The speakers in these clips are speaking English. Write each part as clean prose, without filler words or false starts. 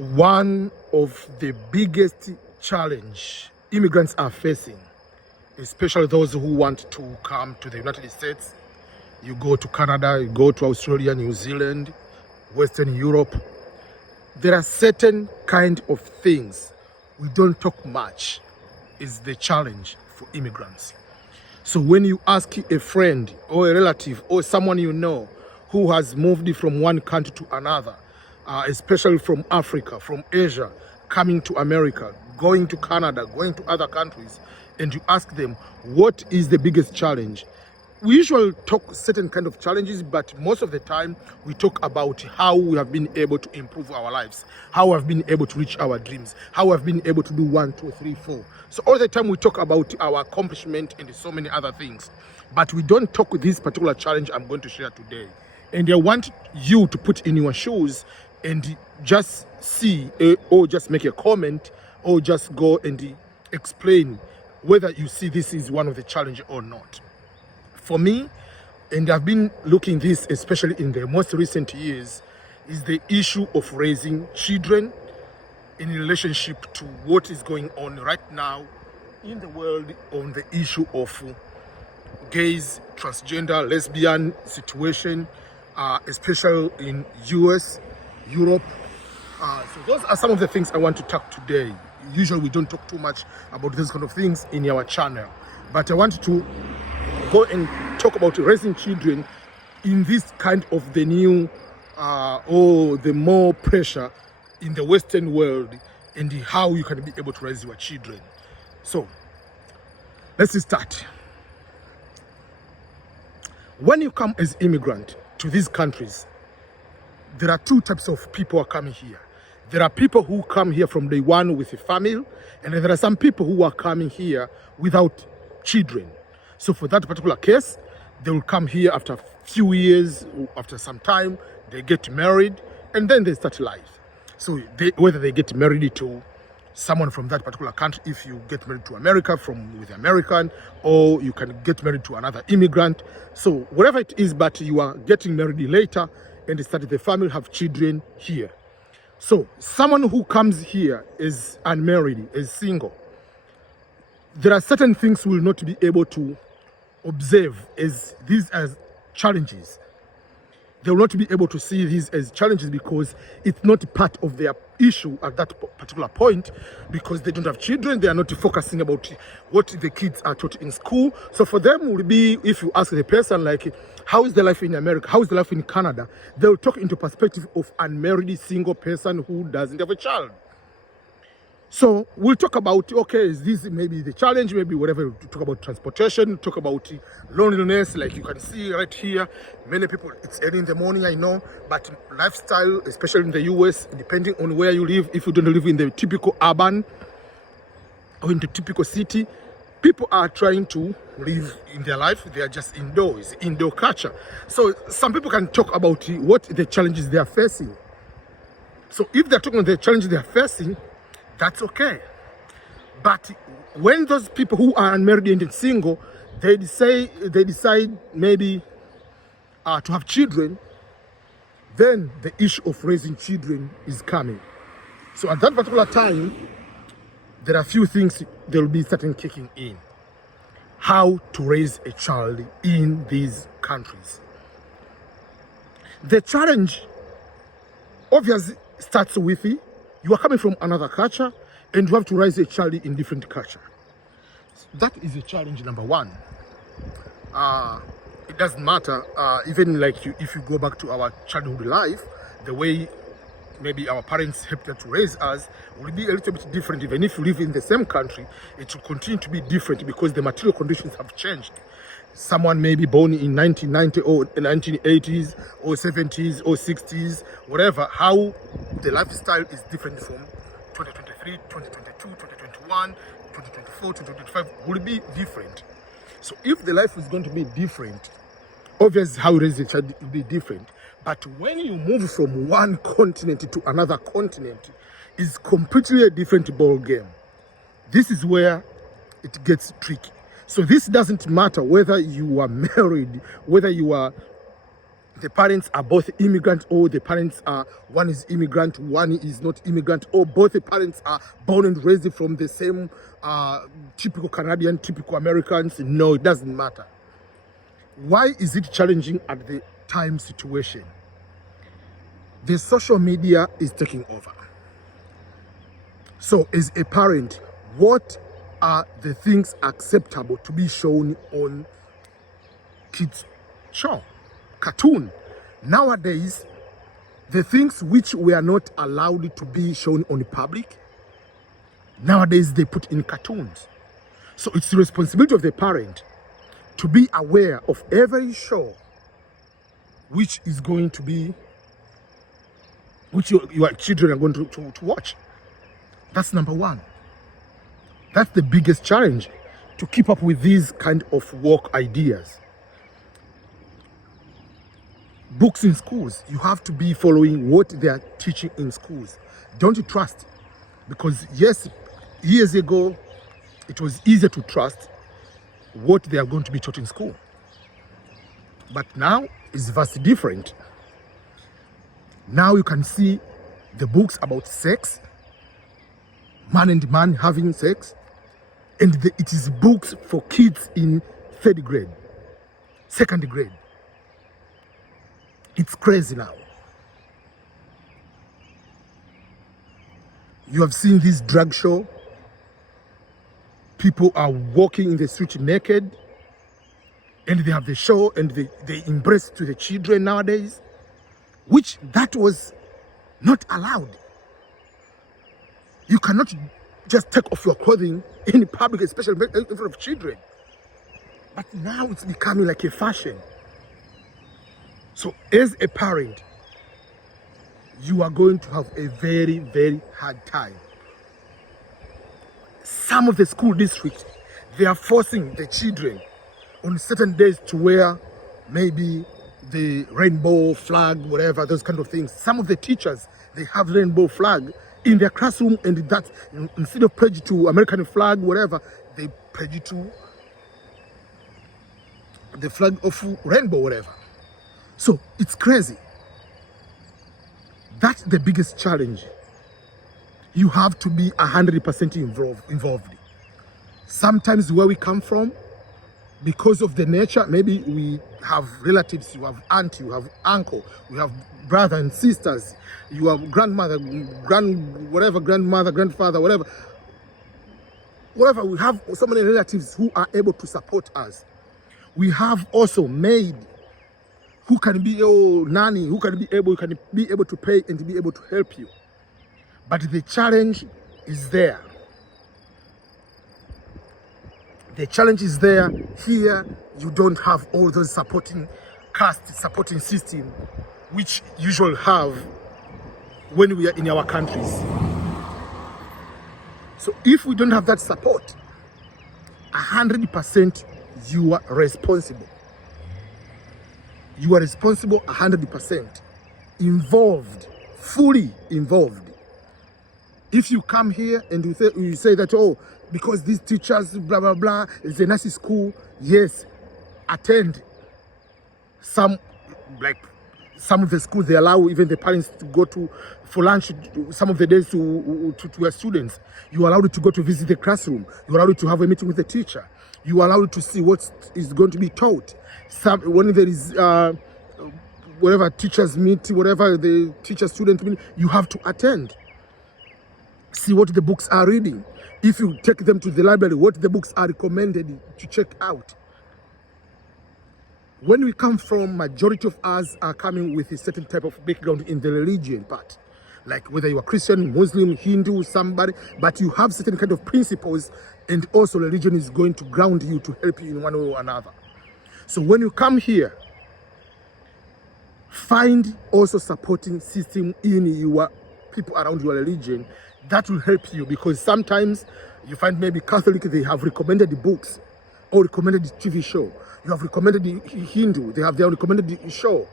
One of the biggest challenge immigrants are facing, especially those who want to come to the United States. You go to Canada, you go to Australia, New Zealand, Western Europe. There are certain kind of things we don't talk much is the challenge for immigrants. So when you ask a friend or a relative or someone you know who has moved from one country to another, especially from Africa, from Asia, coming to America, going to Canada, going to other countries, and you ask them, what is the biggest challenge? We usually talk certain kind of challenges, but most of the time we talk about how we have been able to improve our lives, how we have been able to reach our dreams, how we have been able to do 1, 2, 3, 4. So all the time we talk about our accomplishment and so many other things, but we don't talk with this particular challenge I'm going to share today. And I want you to put in your shoes and just see or just make a comment or just go and explain whether you see this is one of the challenges or not. For me, and I've been looking this especially in the most recent years, is the issue of raising children in relationship to what is going on right now in the world on the issue of gays, transgender, lesbian situation, especially in US, Europe. So those are some of the things I want to talk today. Usually we don't talk too much about these kind of things in our channel, but I want to go and talk about raising children in this kind of the new or the more pressure in the Western world and how you can be able to raise your children. So let's start. When you come as immigrant to these countries, there are two types of people who are coming here. There are people who come here from day one with a family, and there are some people who are coming here without children. So for that particular case, they will come here after a few years, after some time, they get married, and then they start life. So whether they get married to someone from that particular country, if you get married to America with American, or you can get married to another immigrant. So whatever it is, but you are getting married later and start the family, have children here. So someone who comes here is unmarried, is single. There are certain things we will not be able to observe as these as challenges. They will not be able to see these as challenges because it's not part of their issue at that particular point, because they don't have children. They are not focusing about what the kids are taught in school. So for them will be, if you ask the person like, how is the life in America, how is the life in Canada, they will talk into perspective of unmarried single person who doesn't have a child. So we'll talk about, okay, is this maybe the challenge, maybe whatever. We'll talk about transportation, talk about loneliness, like you can see right here. Many people, it's early in the morning, I know, but lifestyle, especially in the US, depending on where you live, if you don't live in the typical urban or in the typical city, people are trying to live in their life. They are just indoors, indoor culture. So some people can talk about what the challenges they are facing. So if they're talking about the challenges they are facing, that's okay. But when those people who are unmarried and single, they decide maybe to have children, then the issue of raising children is coming. So at that particular time, there are a few things that will be starting kicking in. How to raise a child in these countries. The challenge obviously starts with you are coming from another culture and you have to raise a child in different culture. That is a challenge number one. It doesn't matter, even like if you go back to our childhood life, the way maybe our parents helped to raise us will be a little bit different. Even if you live in the same country, it will continue to be different because the material conditions have changed. Someone may be born in 1990 or 1980s or 70s or 60s, whatever, how the lifestyle is different from 2023, 2022, 2021, 2024, 2025 will be different. So if the life is going to be different, obviously how you raise a child will be different. But when you move from one continent to another continent, it's completely a different ball game. This is where it gets tricky. So this doesn't matter whether you are married, whether you are the parents are both immigrant, or the parents are, one is immigrant, one is not immigrant, or both the parents are born and raised from the same typical Canadian, typical Americans. No, it doesn't matter. Why is it challenging at the time situation? The social media is taking over. So as a parent, what are the things acceptable to be shown on kids' show, cartoon? Nowadays, the things which were not allowed to be shown on the public, nowadays they put in cartoons. So it's the responsibility of the parent to be aware of every show which is going to be, which your children are going to watch. That's number one. That's the biggest challenge, to keep up with these kind of work ideas. Books in schools, you have to be following what they are teaching in schools. Don't trust, because yes, years ago, it was easier to trust what they are going to be taught in school. But now it's vastly different. Now you can see the books about sex, man and man having sex, and it is books for kids in 3rd grade, 2nd grade. It's crazy now. You have seen this drag show. People are walking in the street naked, and they have the show, and they embrace to the children nowadays, which that was not allowed. You cannot just take off your clothing in public, especially in front of children. But now it's becoming like a fashion. So as a parent, you are going to have a very, very hard time. Some of the school districts, they are forcing the children on certain days to wear maybe the rainbow flag, whatever, those kind of things. Some of the teachers, they have rainbow flag in their classroom, and that instead of pledge to American flag, whatever, they pledge to the flag of rainbow, whatever. So it's crazy. That's the biggest challenge. You have to be 100% involved. Sometimes where we come from, because of the nature, maybe we have relatives, you have auntie, you have uncle, we have brother and sisters, you have grandmother, grandmother, grandfather, whatever. We have so many relatives who are able to support us. We have also maid who can be your nanny, who can be able to pay and to be able to help you. But the challenge is there. The challenge is there. Here, you don't have all those supporting caste, supporting system, which usually have when we are in our countries. So if we don't have that support, 100% you are responsible. You are responsible 100%. Involved, fully involved. If you come here and you say that, oh, because these teachers, blah, blah, blah, it's a nice school, yes, attend. Some of the schools, they allow even the parents to go for lunch some of the days to their students. You are allowed to go to visit the classroom. You are allowed to have a meeting with the teacher. You are allowed to see what is going to be taught. When there is, whatever teachers meet, whatever the teacher-student meet, you have to attend. See what the books are reading. If you take them to the library, what the books are recommended to check out. When we come from, majority of us are coming with a certain type of background in the religion part. Like whether you are Christian, Muslim, Hindu, somebody, but you have certain kind of principles, and also religion is going to ground you to help you in one way or another. So when you come here, find also supporting system in your people around your religion. That will help you, because sometimes you find maybe Catholic, they have recommended the books or recommended the TV show. You have recommended the Hindu, they have their recommended the show.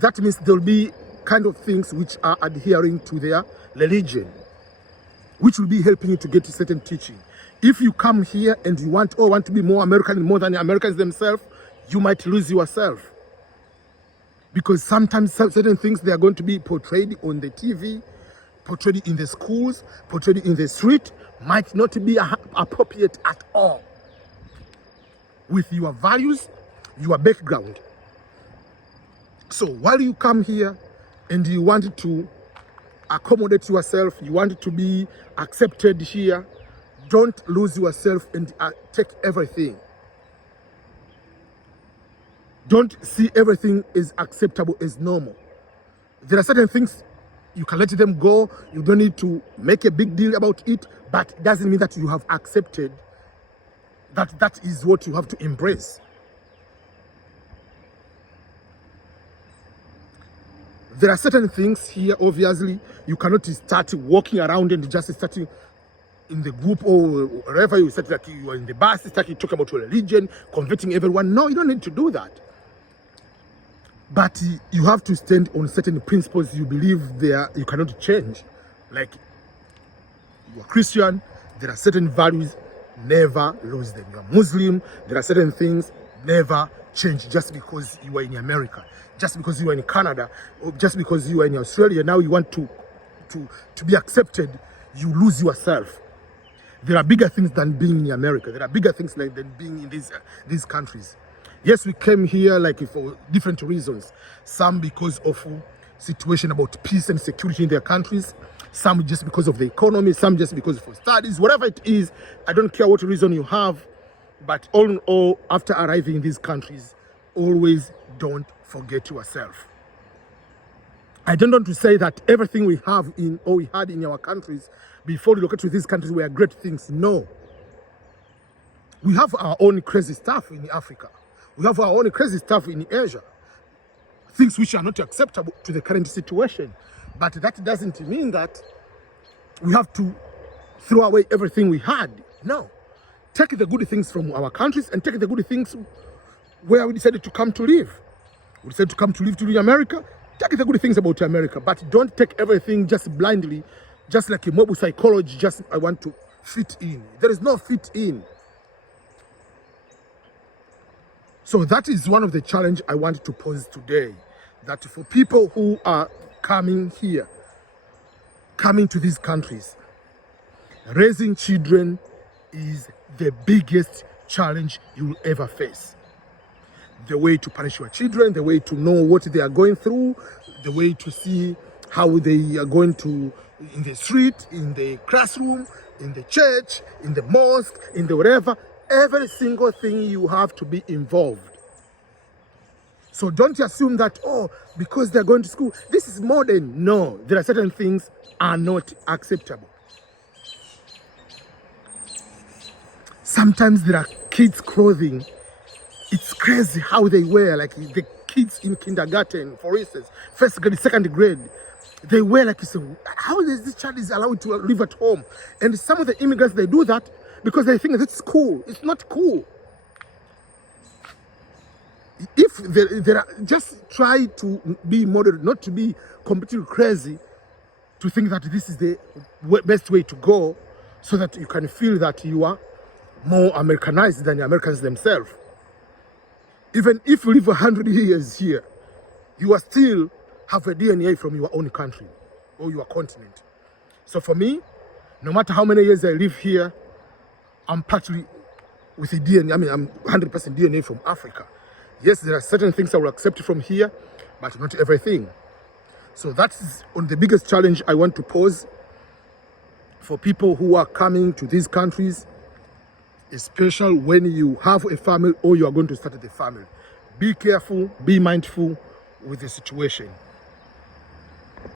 That means there'll be kind of things which are adhering to their religion, which will be helping you to get to certain teaching. If you come here and you want to be more American, more than the Americans themselves, you might lose yourself. Because sometimes certain things, they are going to be portrayed on the TV, portrayed in the schools, portrayed in the street, might not be appropriate at all with your values, your background. So while you come here and you want to accommodate yourself, you want to be accepted here, don't lose yourself and take everything. Don't see everything as acceptable, as normal. There are certain things you can let them go. You don't need to make a big deal about it, but it doesn't mean that you have accepted that is what you have to embrace. There are certain things here, obviously, you cannot start walking around and just starting in the group or wherever you start, like you are in the bus, start talking about your religion, converting everyone. No, you don't need to do that. But you have to stand on certain principles you believe you cannot change. Like, you are Christian, there are certain values, never lose them. You are Muslim, there are certain things, never change just because you are in America, just because you are in Canada, or just because you are in Australia. Now you want to be accepted, you lose yourself. There are bigger things than being in America. There are bigger things than being in these countries. Yes, we came here like for different reasons. Some because of situation about peace and security in their countries. Some just because of the economy. Some just because of studies. Whatever it is, I don't care what reason you have. But all in all, after arriving in these countries, always don't forget yourself. I don't want to say that everything we have we had in our countries before we locate to these countries were great things. No. We have our own crazy stuff in Africa. We have our own crazy stuff in Asia. Things which are not acceptable to the current situation. But that doesn't mean that we have to throw away everything we had. No. Take the good things from our countries and take the good things where we decided to come to live. We decided to come to live to America. Take the good things about America. But don't take everything just blindly, just like a mobile psychology, just I want to fit in. There is no fit in. So that is one of the challenges I want to pose today. That for people who are coming here, coming to these countries, raising children is the biggest challenge you will ever face. The way to punish your children, the way to know what they are going through, the way to see how they are going to, in the street, in the classroom, in the church, in the mosque, in the whatever. Every single thing you have to be involved. So don't assume that, because they're going to school, this is modern. No, there are certain things are not acceptable. Sometimes there are kids' clothing. It's crazy how they wear, like the kids in kindergarten, for instance, first grade, second grade. They wear like, how is this child is allowed to live at home? And some of the immigrants, they do that because they think that it's cool. It's not cool. If there are, just try to be moderate, not to be completely crazy, to think that this is the best way to go, so that you can feel that you are more Americanized than the Americans themselves. Even if you live 100 years here, you are still have a DNA from your own country or your continent. So for me, no matter how many years I live here, I'm partly with a DNA. I mean, I'm 100% DNA from Africa. Yes, there are certain things I will accept from here, but not everything. So that's on the biggest challenge I want to pose for people who are coming to these countries, especially when you have a family or you are going to start a family. Be careful, be mindful with the situation.